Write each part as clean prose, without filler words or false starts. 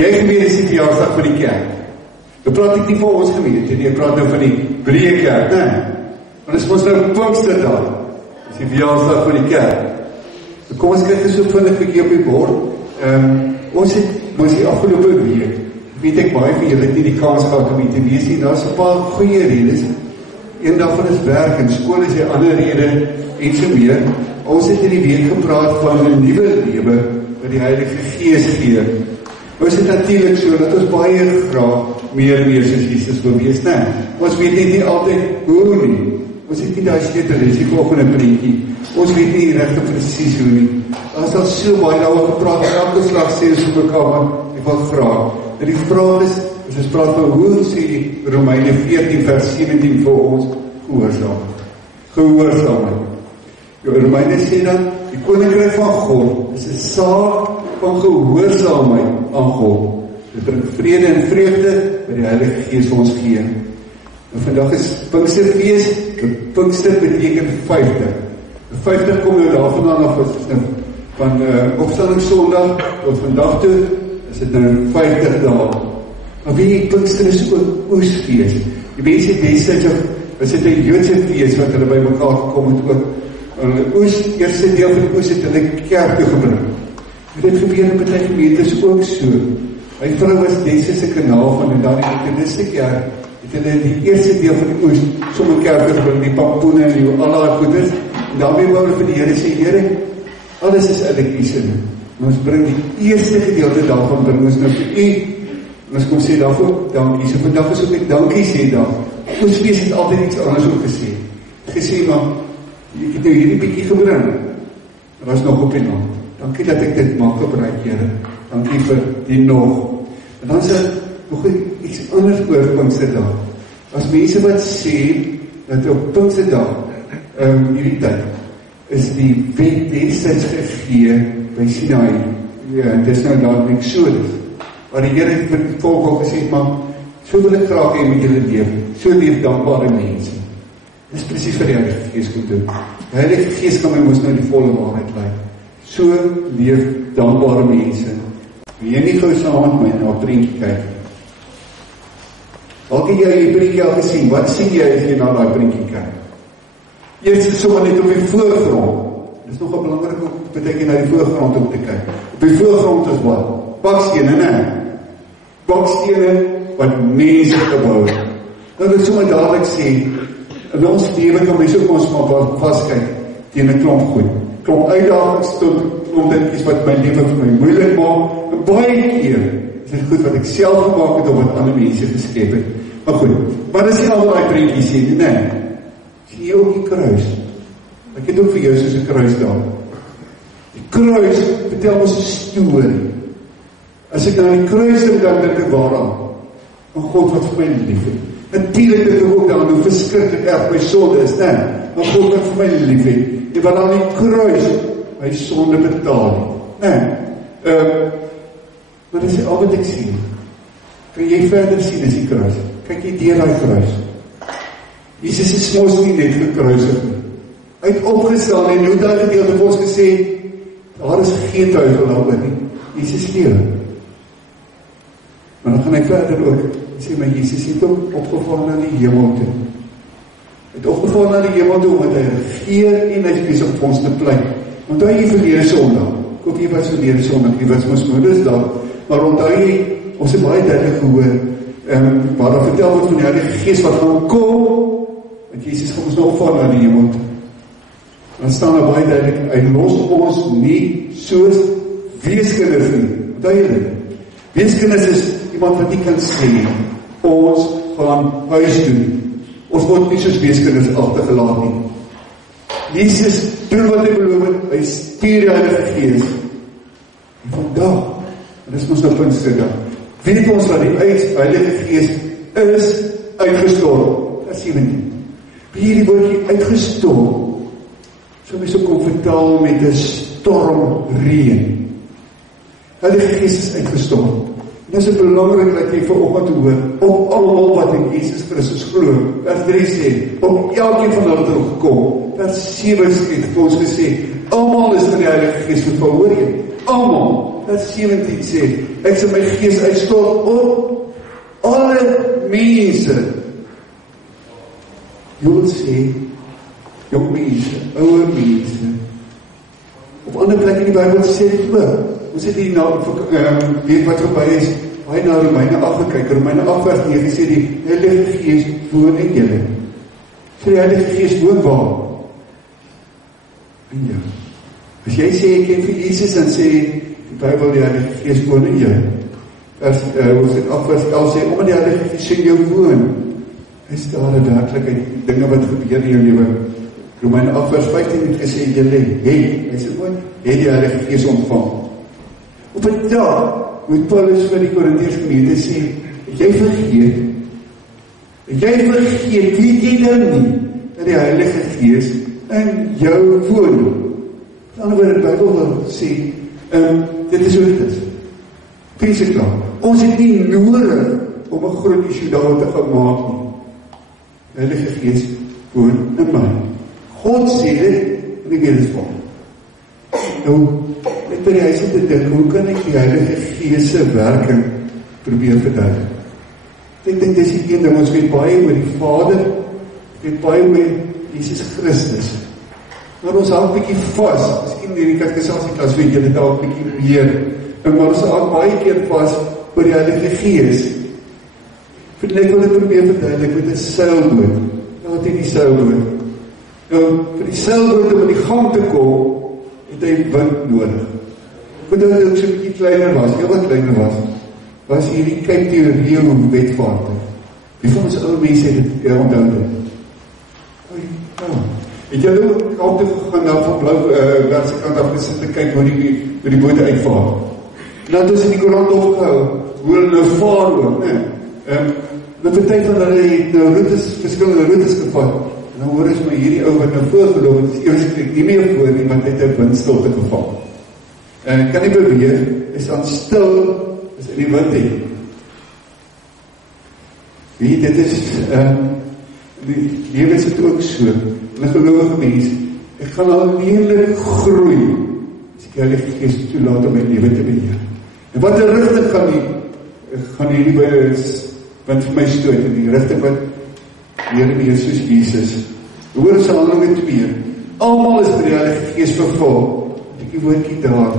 Jy gemeente is die verjaarsdag van die kerk. Dan praat ek nie van ons gemeente nie, ek praat nou van die breë kerk, né? Want dit is ons nou Pinksterdag, dis die verjaarsdag van die kerk. So kom ons kyk so vinnig 'n bietjie op die bord. Ons het die afgelope week, weet ek baie van julle het nie die kans gehad om hier te wees nie, daar is 'n paar goeie redes. Een daarvan is werk en skool is 'n ander rede en so meer. Ons het in die week gepraat van 'n nuwe lewe wat die Heilige Gees gee. Ons het natuurlik so dat ons baie graag meer soos Jesus wil wees, né? Ons weet nie altyd hoe nie. Ons het nie daai sleutel, die volgende prentjie. Ons weet nie regtig presies hoe nie. Daar is so baie daaroor gepraat, elke slag sê ons vir mekaar, maar ek wil vra. En die vraag is, as ons praat van hoe sê Romeine 14 vers 17 vir ons, gehoorsaamheid. Romeine sê dan, die koninkryk van God is 'n saak van gehoorsaamheid aan God. Dit bring vrede en vreugde wat die Heilige Gees vir ons gee. En vandag is Pinksterfees, Pinkster beteken 50. 50 kom nou daarvandaan af, van opstandingssondag tot vandag toe, is dit nou 50 dae. Maar wie Pinkster is ook oesfees. Die mense destyds, is dit 'n Joodse fees wat hulle by mekaar gekom het ook. Oes, eerste deel van die oes het hulle kerk toe gebring. Dit gebeur in baie gemeentes ook so. My vrou was Desse kanaal van en dan die Methodiste kerk, het hulle die eerste deel van die oes sommer kerk toe gebring, die pampoene en die al daai goeders. En daarmee wou hulle vir die Here sê, Here, alles is adekkiesende. Ons bring die eerste gedeelte daarvan, bring ons nou vir U. En ons kom sê daarvoor, dankie. So vandag is ook ek dankie sê daar. Oesfees het altyd iets anders ook gesê. Gesê, maar, ek het nou hierdie bietjie gebring. Dat was nog op die naam. Dankie dat ek dit mag gebruik, Here. Dankie vir die nog. En dan sê nog iets anders oor Pinksterdag. As mense wat sê, dat op Pinksterdag, hierdie tyd, is die wet destyds gegee by Sinai. Ja, dit is nou daar in Exodus. Waar die Here het met die volk al gesê, maar so wil ek graag hê met julle leef. So leef dankbare mense. Dis presies wat die Heilige Gees moet doen. Die Heilige Gees kan my mos nou die volle waarheid lei. So leef dankbare mense. Wil jy nie gou saam met my na 'n prentjie kyk? Dalk het jy die prentjie al gesien. Wat sien jy as jy na daai prentjie kyk? Eers is sommer net op die voorgrond. Dit is nogal belangrik om baie keer na die voorgrond om te kyk. Op die voorgrond is wat? Bakstene, né? Bakstene wat mense gebou het. Nou wil ek sommer dadelik sê, in ons lewe kan my so ons maar vaskyk teen 'n klomp goed. Klomp uitdagings tot klomp dingetjies wat my lewe vir my moeilik maak. En baie keer is dit goed wat ek self gemaak het of wat ander mense geskep het. Maar goed, wat is nie al daai prentjies sien, nee. Sien jy ook die kruis? Ek het ook vir jou soos 'n kruis daar. Die kruis vertel ons 'n storie. As ek na die kruis dink, dan dink ek waaraan? Van God wat vir my lief het. Natuurlijk het ek ook dan hoe verskriklik erg my sonde is, nee. Maar God wat vir my lief het. Die wat aan die kruis my sonde betaal. Nee. Maar dit is al wat ek sien. Kan jy verder sien as die kruis? Kyk jy deur die kruis. Jesus is mos nie net gekruisig nie. Hy het opgestaan en hoe daai gedeelte vir ons gesê, daar is geen twyfel daaroor nie. Jesus lewe. Maar dan gaan hy verder ook, sê my Jesus het ook opgevaar na die hemel toe. Hy het opgevaar na die hemel toe, omdat hy regeer en hy is besig om ons te pleit. Onthou jy verlede Sondag, ek hoop jy was verlede Sondag, jy was mos Moedersdag, maar onthou jy, ons het baie duidelik gehoor, waar daar vertel word van die Heilige Gees wat gaan kom, want Jesus gaan ons nou opvaar na die hemel toe. Dan staan daar baie duidelik, hy los ons nie soos weeskinders nie. Onthou jy dit? Weeskinders is iemand wat nie kan sê, ons gaan huis doen. Ons word nie soos weeskinders agtergelaat nie. Jesus doen wat hy beloof het, hy stuur die Heilige Gees. En vandag, en dis ons nou Pinksterdag, weet ons dat die Heilige Gees is uitgestort. Vers 17. Hierdie woordjie uitgestort, so my so kom vertaal met 'n stormreën. Heilige Gees is uitgestort. En dis belangrik dat jy vanoggend hoor, op almal wat in Jesus Christus glo. Vers 3 sê, op elkeen van hulle het gekom. Vers 7 het vir ons gesê, almal is van die Heilige Gees vervul, hoor jy? Almal. vers 17 sê, ek sal my gees uitstort op alle mense. Jy wil sê, jong mense, ouer mense. Op ander plek in die Bybel sê dit ook. Ons het die weet wat verby is, baie na Romeine 8 gekyk. Romeine 8 vers 9 sê die Heilige Gees woon in julle. Sê die Heilige Gees woon waar? In jou. As jy sê ek ken vir Jesus en sê die Bybel die Heilige Gees woon in jou. Ons het 8 vers 11 sê, omdat die Heilige Gees in jou woon, is daar 'n werklikheid, dinge wat gebeur in jou lewe. Romeine 8 vers 15 het gesê, julle het, hy sê gewoon, het die Heilige Gees ontvang. Op 'n dag, moet Paulus vir die Korintiërs gemeente sê, jy vergeet, weet jy dan nie, dat die Heilige Gees in jou woon. Met ander woorde, die Bybel wil sê, dit is hoe dit is. Wees ek dan, ons het nie nodig om 'n groot issue daar te gaan maak nie. Die Heilige Gees woon in my. God sê dit, en ek weet dit van. Nou, ek by die huis te dink, hoe kan ek die Heilige Gees se werking probeer verduidelik? Ek dink dis die een ding, ons weet baie oor die Vader, weet baie oor Jesus Christus. Maar ons hou 'n bietjie vas, miskien in die katekisasieklas weet jy dit al 'n bietjie meer, maar ons hou baie keer vas oor die Heilige Gees. Ek wil dit probeer verduidelik met 'n seilboot. Nou het hy die seilboot. Nou, vir die seilboot om in die gang te kom, het hy wind nodig. Ek bedoel dat ek so 'n bietjie kleiner was, heel wat kleiner was hierdie kyk-teorie hoe wetvaart. Wie van ons oude mense het dit onthou dit? Het jy nou op te gegaan na van Blauwbergse kant af gesit te kyk hoe die bote uitvaar? En dan het ons in die koerant opgehou, hoe hulle nou vaar ook, ne? Met die tyd van hulle het nou verskillende routes gevat. En dan hoor ons my hierdie ou wat nou voorgeloof het, is eers ek nie meer voor nie, want hy het 'n windstilte geval. Kan nie beweeg, is dan stil, is in die wind heen. Wie, dit is, die lewe is het ook so, en 'n gelowige mens, ek gaan alleenlik groei, as ek Heilige Gees toelaat om my lewe te beheer. En wat 'n rigting gaan hierdie want vir my stoot, in die rigting wat Here meer soos Jesus. Hoor ons Handelinge 2, almal is by die Heilige Gees vervul, die woordjie daar,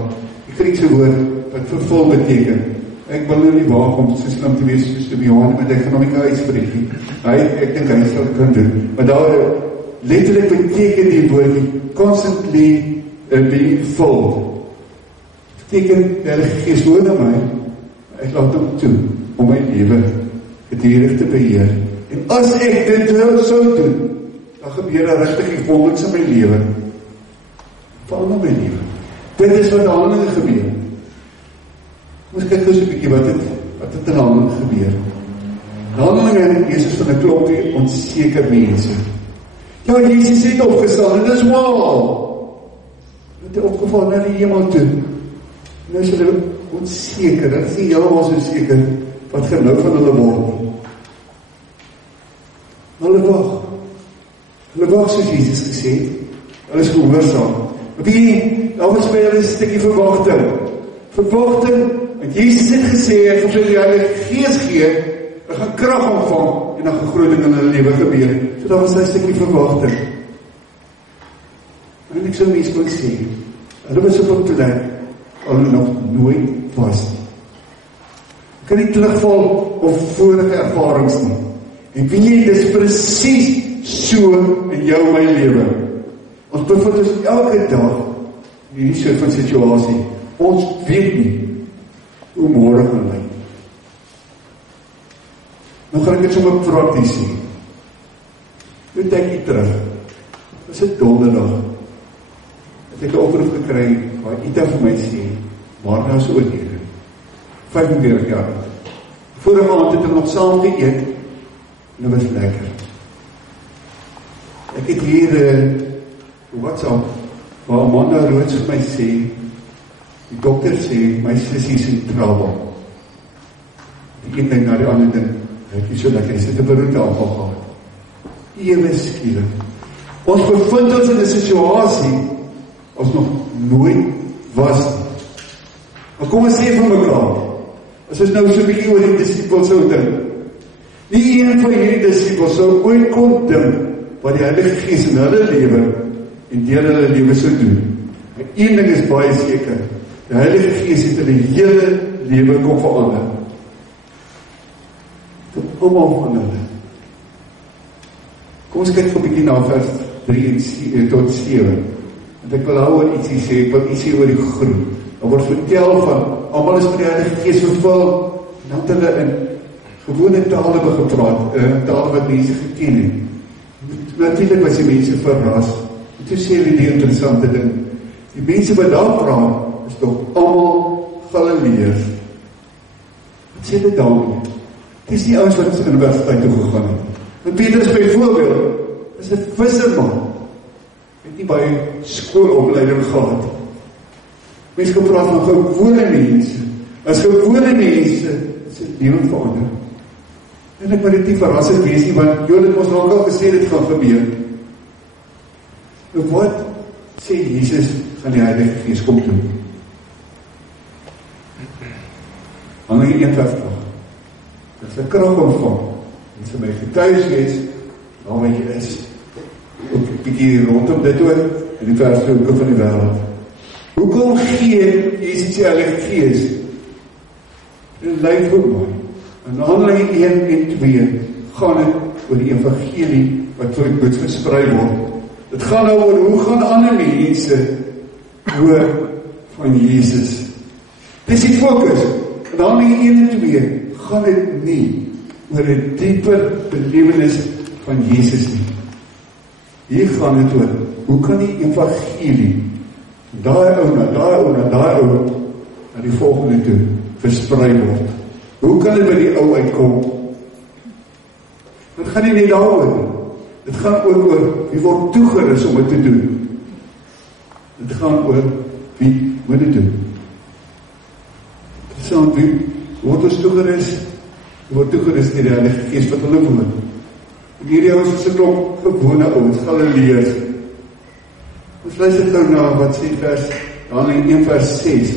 die Griekse woord, wat vervul beteken. Ek wil nou nie waag om so slim te wees soos die Johan, want ek gaan hom nie uitspreek nie. Ek dink hy sal kan doen. Maar daar, letterlik beteken die woordjie, constantly being filled. Beteken, die Heilige Gees woon in my, ek laat hom toe, om my lewe gedurig te beheer. En as ek dit sou doen, dan gebeur daar regtig wonders in my lewe. Verander my lewe. Dit is wat Handelinge gebeur. Ons kyk dus 'n bietjie wat het in Handelinge gebeur. Handelinge, Jesus van 'n klompie onseker mense. Ja, Jesus het opgestaan, en dis wow. Het hy opgevaar na die hemel toe. Nou is hulle onseker, dat is nie helemaal so seker, wat gaan nou van hulle word. Hulle wag soos Jesus gesê het. Hulle is gehoorsaam. Daar was by hulle 'n stukkie verwagting. Want Jesus het gesê, hy gaan vir die Heilige Gees gee, hy gaan krag ontvang, en dan gaan groot dinge in hulle lewe gebeur. So daar was 'n stukkie verwagting. En ek sou mens kon sê, hulle was op 'n plek, hulle nog nooit was nie. Ek kan nie terugval op vorige ervarings nie. En weet jy, dit is presies so in jou en my lewe. Ons bevind ons elke dag in hierdie soort van situasie. Ons weet nie hoe môre gaan lyk. Nou gaan ek dit sommer prakties sê. Nou dink ek terug. Was dit donderdag? Het ek 'n oproep gekry waar Ita vir my sê, maar nou so oorlede. 45 jaar. Vorige maand het ek nog saam geëet. En dit was lekker. Ek het hier WhatsApp, waar Amanda Roods vir my sê, die dokter sê, my sussie is in trouble. Die een ding na die ander ding, ek is so lekker, hy sit 'n beroerte aanval gehad. Ewe skielik. Ons bevind ons in 'n situasie, ons nog nooit was nie. Maar kom ons sê van mekaar, as ons nou so 'n bietjie oor die disipels sou dink, nie een van hierdie disipels sou ooit kon dink wat die Heilige Gees in hulle lewe en deel hulle lewe sou doen. Maar een ding is baie seker, die Heilige Gees het hulle hele lewe kom verander. Tot almal van hulle. Kom ons kyk 'n bietjie na vers 3 tot 7. Want ek wil oor ietsie sê, ek wil ietsie oor die groep. Daar word vertel van, almal is met die Heilige Gees vervul, en dan het hulle in gewone tale gepraat, tale wat mense geken het. Natuurlik was die mense verras. En toe sê hulle die interessante ding, die mense wat daar praat, is toch almal Galileërs. Wat sê dit daarmee? Het is die ouens wat in die universiteit toe gegaan het. Want Petrus byvoorbeeld, is 'n visserman. Het nie baie skoolopleiding gehad. Mense gepraat van gewone mense. As gewone mense, is dit lewe verander. En ek moet dit nie verrassend wees nie, want Jood het ons nog al gesê dit gaan gebeur. Nou wat sê Jesus gaan die Heilige Gees kom doen? Handelinge 1:8. Dat sy krag ontvang, en sy my getuies wees, waar wat jy is, ook 'n bietjie rondom dit ook, in die verste hoeke van die wêreld. Hoekom gee Jesus die Heilige Gees? Dit lyk vir my. In Handelinge 1 en 2 gaan dit oor die evangelie wat voor die bood versprei word. Dit gaan nou oor hoe gaan ander mense hoor van Jesus. Dis die fokus. In Handelinge 1 en 2 gaan dit nie oor 'n dieper belewenis van Jesus nie. Hier gaan dit oor hoe kan die evangelie daai ou na die volgende toe versprei word. Hoe kan dit by die ou uitkom? Dit gaan nie net daaroor nie. Dit gaan ook oor wie word toegerus om dit te doen. Dit gaan oor wie moet dit doen. Interessant, wie word ons toegerus? Wie word toegerus deur die Heilige Gees wat hulle woon. En hierdie ouens is 'n klomp gewone ouens, Galileërs. Ons luister nou na wat sê Handelinge 1 vers 6.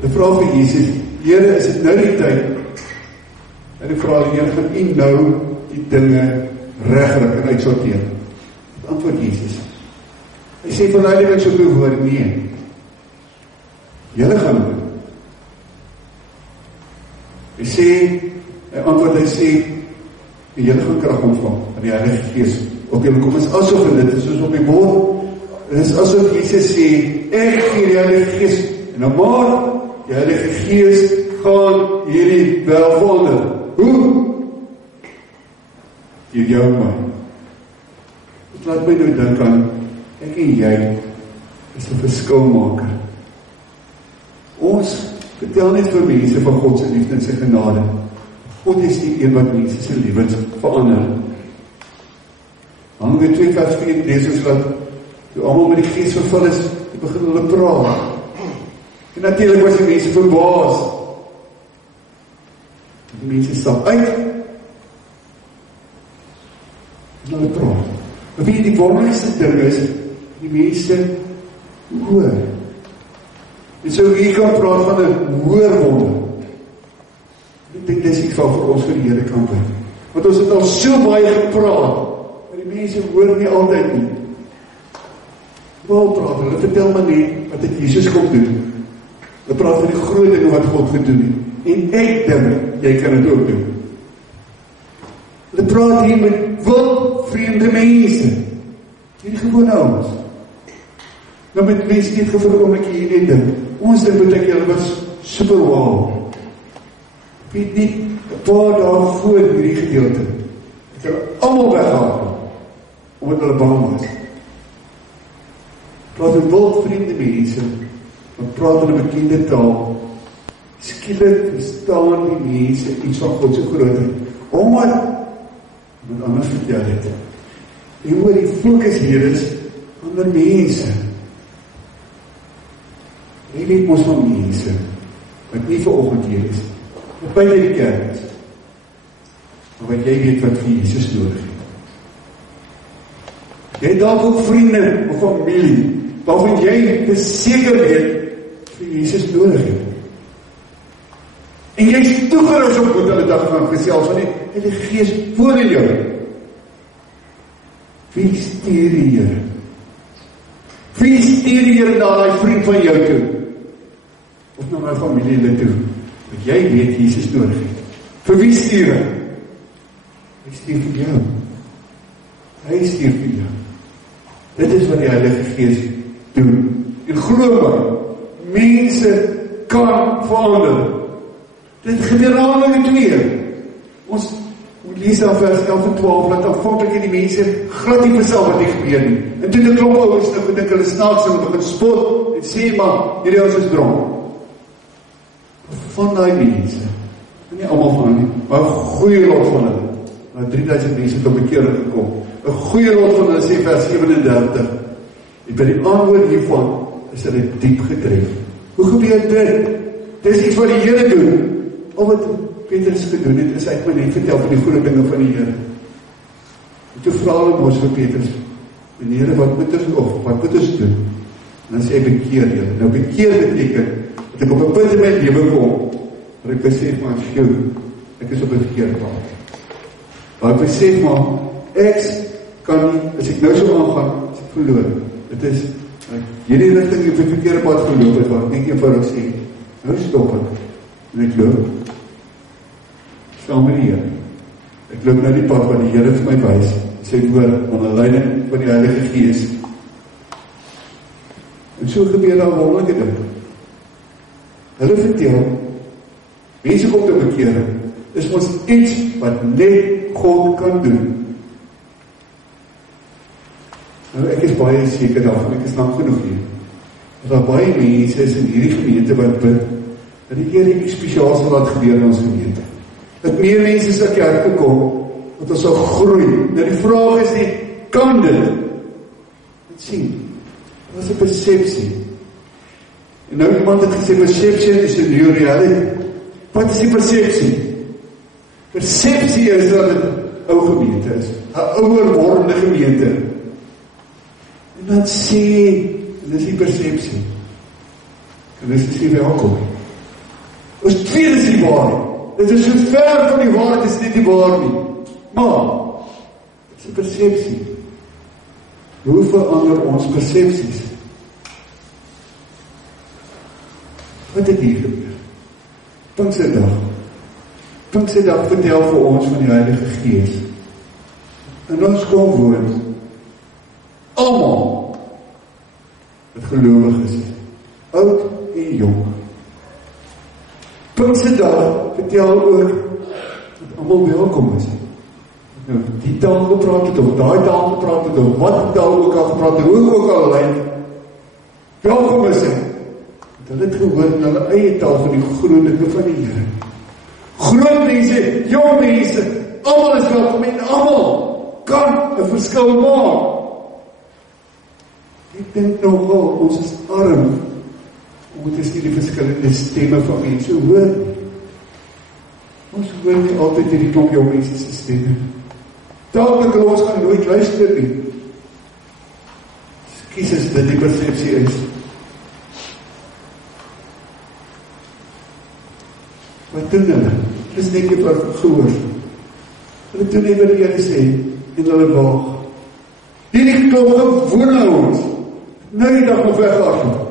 Hulle vra vir Jesus, Here, is dit nou die tyd? En die vra die Here, gaan U nou die dinge regryk en uitsorteer? Antwoord Jesus. Hy sê van hulle wat so behoort, nee. Julle gaan doen. Hy sê, julle gaan krag ontvang, en die Heilige Gees op julle kom, is asof, en dit is soos op die bord, het is asof Jesus sê, ek gee die Heilige Gees, en nou maar, die Heilige Gees gaan hierdie wel verander. Hoe? Deur jou en my. Dit laat my nou dink aan, ek en jy is 'n verskilmaker. Ons vertel net vir mense van God se liefde en sy genade. God is die een wat mense se lewens verander. Handelinge 2 vers 4 lees ons dat toe almal met die Gees vervul is, begin hulle praat. En natuurlik was die mense verbaas. Die mense stap uit en hulle praat. Maar weet jy, die wonderlikste ding is, die mense hoor. En so hier kan praat van 'n hoorwonder. Ek dink dis iets wat vir ons vir die Here kan bring. Want ons het al so baie gepraat, maar die mense hoor nie altyd nie. Wel praat, hulle vertel maar net wat het Jesus kom doen. Hulle praat van die groot dinge wat God gedoen het. En ek dink, jy kan dit ook doen. Hulle praat hier met wild vreemde mense. Hierdie gewone ouens. Nou met mense die het gevul om ek hier net dink. Ons dink dat hulle was super wow. Weet nie, 'n paar dae voor hierdie gedeelte, het hulle almal weggehaal, omdat hulle bang was. Praat met wild vreemde mense, wat praat in 'n bekende taal. Skielik verstaan die mense iets van God se grootheid, omdat wat anders vertel het. En hoor, die fokus hier is ander mense. Jy weet mos van mense wat nie vanoggend hier is, wat by die kerk is, maar wat jy weet wat vir Jesus nodig het. Jy het dalk ook vriende of familie waarvan jy beseker weet vir Jesus nodig het. En jy is toegerus om goed hulle dag gaan gesels, want die Heilige Gees voor in jou. Wie stuur die Here? Wie stuur die Here na die vriend van jou toe? Of na my familielid toe? Want jy weet Jesus nodig het. Vir wie stuur hy? Hy stuur vir jou. Hy stuur vir jou. Dit is wat die Heilige Gees doen. En glo my, mense kan verander. Dit gebeur namelijk twee. Ons lees aan vers 11 en 12, dat aanvankelijk die mense glad nie verstaan wat die gebeur nie. En toe die klop ouwens, nou dink hulle snaaks en begin spot, en sê maar, hierdie ons is dronk. Van die mense, nie allemaal van hulle, maar een goeie lot van hulle, maar 3000 mense tot bekering gekom, een goeie lot van hulle, sê vers 37, en by die antwoord hiervan, is hulle diep getref. Hoe gebeur dit? Dit is iets wat die Here doen. Al wat Petrus gedoen het, is hy het my net vertel van die goeie dinge van die Here. En toe vra hulle mos vir Petrus, Here, wat moet ons doen? En dan sê hy, bekeer julle. Nou bekeer beteken, dat ek op 'n punt in my lewe kom, waar ek besef maar, ek is op 'n verkeerde pad. Waar ek besef maar, ek kan nie, as ek nou so aangaan, as ek verloor. Dit is, hierdie rigting op 'n verkeerde pad verloop het, waar ek net eenvoudig sê, nou stop ek. En ek loop, saam met die Here. Ek loop nou die pad wat die Here vir my wys, sy woord, onder leiding van die Heilige Gees. En so gebeur daar wonderlike ding. Hulle vertel, mense kom te bekering, is ons iets wat net God kan doen. Nou, ek is baie seker daarvan, ek is lang genoeg hier, dat daar baie mense is in hierdie gemeente wat bid, dat die Here iets spesiaals sal laat gebeur in ons gemeente. Dat meer mense sal kerk toe kom, dat ons sal groei. Nou die vraag is nie, kan dit? Wat sien? Dat is 'n persepsie. En nou iemand het gesê, perception is the new reality. Wat is die persepsie? Persepsie is dat het 'n ou gemeente is, 'n ouer wordende gemeente. En dan sê, en dis die persepsie. En dis die welkom. Ons tweede is die waarheid. Dit is so ver van die waarheid, is nie die waarheid nie. Maar, dit is 'n persepsie. Hoe verander ons persepsies? Wat het hier gebeur? Pinksterdag vertel vir ons van die Heilige Gees. En ons kom woon, almal wat gelowig is, oud en jong. Pinksterdag vertel ook dat almal welkom is. Nou, die taal gepraat het, of daai taal gepraat het, of wat taal ook al gepraat het, hoe ook al lyk, welkom is hy. Hulle het gehoor in hulle eie taal van die groot dinge van die Here. Groot mense, jong mense, almal is welkom en almal kan 'n verskil maak. Ek dink nogal, ons is arm, omdat ons nie die verskillende stemme van mense hoor. Ons hoor nie altyd hierdie klomp jong mense se stemme. Dalk ons gaan nooit luister nie. Kies as dit die persepsie is. Wat doen hulle? Dit is net wat gehoor. Hulle doen net wat die Here sê, en hulle waag. Hierdie klomp gewone ons, nou die dag nog weghardloop.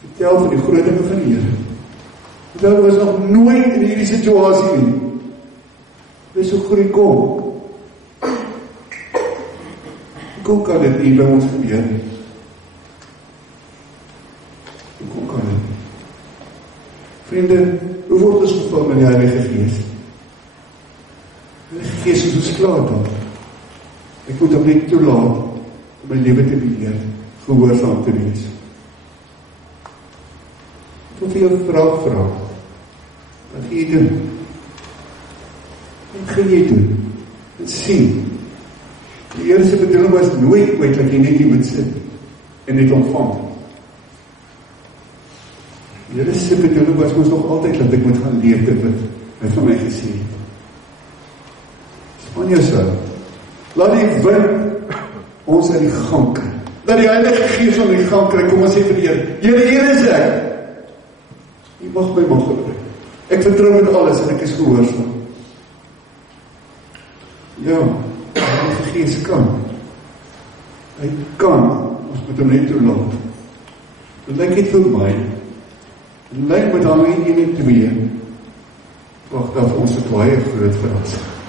Vertel van die groot dinge van die Here. Hulle was nog nooit in hierdie situasie nie. Dit is so groei kom. Hoe kan dit nie by ons gebeur nie? Hoe kan dit nie? Vriende, hoe word ons gevul met die Heilige Gees? Die Heilige Gees is ons klaar dan. Ek moet hom net toelaat om my lewe te beheer, gehoorsaam te wees. Ek wil vir jou 'n vraag vra. Wat gaan jy doen? Wat gaan jy doen? En sien. Die Here se bedoeling was nooit ooit dat jy net hier moet sit en net ontvang. Die Here se bedoeling was ons nog altyd dat ek moet gaan leer te bid. Hy het vir my gesê. Span jouself. Laat die wind ons in die gang kry. Laat die Heilige Gees ons in die gang kry. Kom ons sê vir die Here, Here, hier is ek. U mag my mag gebruik. Ek vertrou met alles en ek is gehoorsaam. Ja, die Heilige Gees kan. Hy kan, ons moet hom net toelaat. Dit lyk nie vir my, dit lyk met hom 1 en 2, wacht af ons het baie groot verrassing.